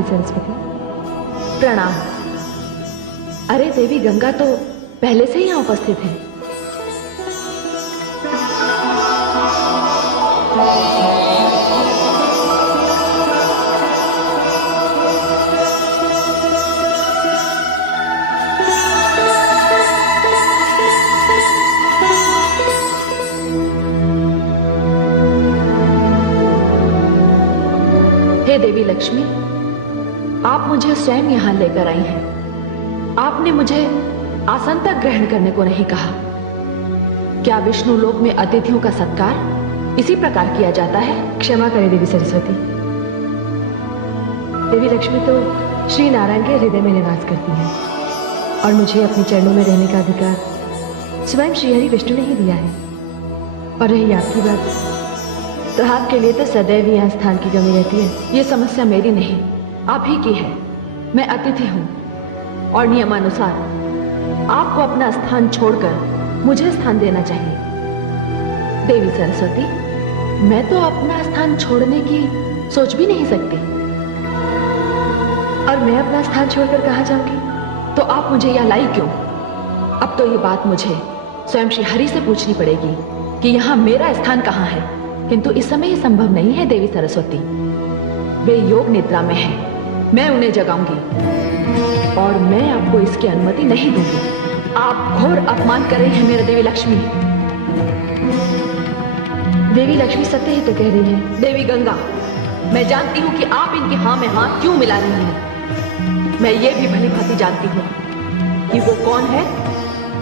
देवी सरस्वती। प्रणाम। अरे देवी गंगा तो पहले से ही यहाँ उपस्थित है। हे देवी लक्ष्मी, आप मुझे स्वयं यहां लेकर आई हैं। आपने मुझे आसन तक ग्रहण करने को नहीं कहा। क्या विष्णु लोक में अतिथियों का सत्कार इसी प्रकार किया जाता है? क्षमा करें देवी सरस्वती। देवी लक्ष्मी तो श्री नारायण के हृदय में निवास करती है और मुझे अपने चरणों में रहने का अधिकार स्वयं श्रीहरि विष्णु ने ही दिया है। और रही आपकी बात, तो आपके लिए तो सदैव यहाँ स्थान की कमी रहती है। ये समस्या मेरी नहीं, आप ही की है। मैं अतिथि हूं और नियमानुसार आपको अपना स्थान छोड़कर मुझे स्थान देना चाहिए। देवी सरस्वती, मैं तो अपना स्थान छोड़ने की सोच भी नहीं सकती। और मैं अपना स्थान छोड़कर कहाँ जाऊंगी? तो आप मुझे यहाँ लाई क्यों? अब तो ये बात मुझे स्वयं श्री हरि से पूछनी पड़ेगी कि यहाँ मेरा स्थान कहाँ है। किंतु इस समय ये संभव नहीं है देवी सरस्वती। वे योग निद्रा में हैं। मैं उन्हें जगाऊंगी और मैं आपको इसकी अनुमति नहीं दूंगी। आप घोर अपमान कर रही हैं मेरे देवी लक्ष्मी। देवी लक्ष्मी सत्य ही तो कह रही है। देवी गंगा, मैं जानती हूँ कि आप इनकी हाँ में हाँ क्यों मिला रही हैं। मैं ये भी भली भांति जानती हूँ कि वो कौन है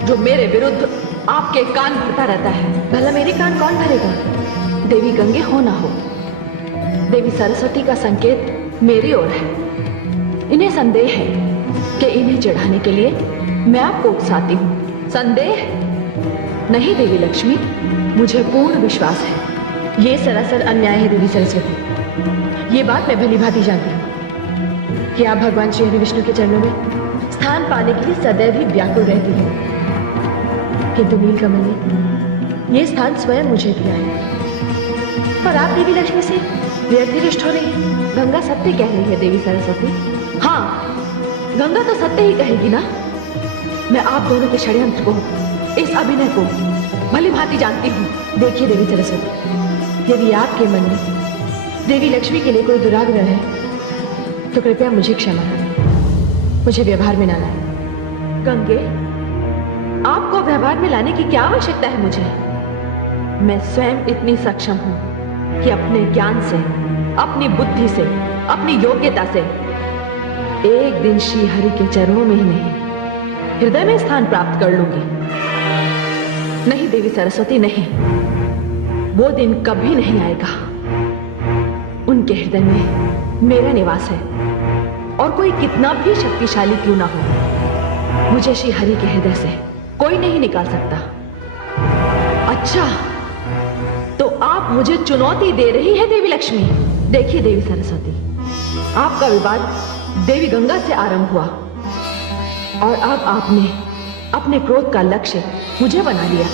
जो मेरे विरुद्ध आपके कान भरता रहता है। भला मेरे कान कौन भरेगा? देवी गंगे हो ना हो, देवी सरस्वती का संकेत मेरी ओर है। इन्हें संदेह है कि इन्हें चढ़ाने के लिए मैं आपको उकसाती हूँ। संदेह नहीं देवी लक्ष्मी, मुझे पूर्ण विश्वास है। ये सरासर अन्याय है देवी सरस्वती। ये बात मैं भली भांति जानती हूँ कि आप भगवान श्री हरि विष्णु के चरणों में स्थान पाने के लिए सदैव ही व्याकुल रहती हैं। किंतु नीलकमल ने ये स्थान स्वयं मुझे दिया है और आप देवी लक्ष्मी से व्यर्थ रिष्ट हो रही है। गंगा सत्य कह रही है देवी सरस्वती। हाँ, गंगा तो सत्य ही कहेगी ना। मैं आप दोनों के षड्यंत्र को, इस अभिनय को भली भांति जानती हूँ। देखिए देवी सरस्वती, यदि आपके मन में देवी लक्ष्मी के लिए कोई दुराग्रह है तो कृपया मुझे क्षमा करें। मुझे व्यवहार में ना लाएं। गंगे, आपको व्यवहार में लाने की क्या आवश्यकता है मुझे? मैं स्वयं इतनी सक्षम हूं कि अपने ज्ञान से, अपनी बुद्धि से, अपनी योग्यता से एक दिन श्री हरि के चरणों में ही नहीं, हृदय में स्थान प्राप्त कर लूंगी। नहीं देवी सरस्वती, नहीं, वो दिन कभी नहीं आएगा। उनके हृदय में मेरा निवास है और कोई कितना भी शक्तिशाली क्यों ना हो, मुझे श्री हरि के हृदय से कोई नहीं निकाल सकता। अच्छा, तो आप मुझे चुनौती दे रही है देवी लक्ष्मी। देखिए देवी सरस्वती, आपका विवाद देवी गंगा से आरंभ हुआ और अब आपने अपने क्रोध का लक्ष्य मुझे बना लिया।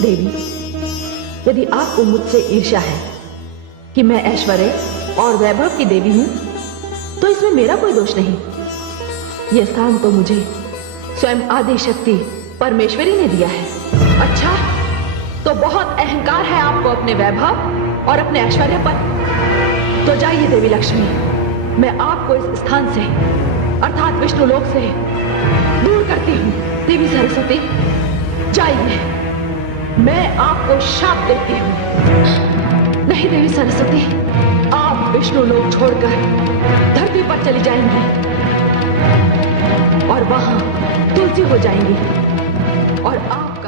देवी, यदि आपको मुझसे ईर्ष्या है कि मैं ऐश्वर्य और वैभव की देवी हूं, तो इसमें मेरा कोई दोष नहीं। यह स्थान तो मुझे स्वयं आदि शक्ति परमेश्वरी ने दिया है। अच्छा, तो बहुत अहंकार है आपको अपने वैभव और अपने ऐश्वर्य पर। तो जाइए देवी लक्ष्मी, मैं आपको इस स्थान से अर्थात विष्णु लोक से दूर करती हूँ। देवी सरस्वती, जाइए, मैं आपको शाप देती हूँ। नहीं देवी सरस्वती, आप विष्णु लोक छोड़कर धरती पर चली जाएंगी और वहां तुलसी हो जाएंगी और आप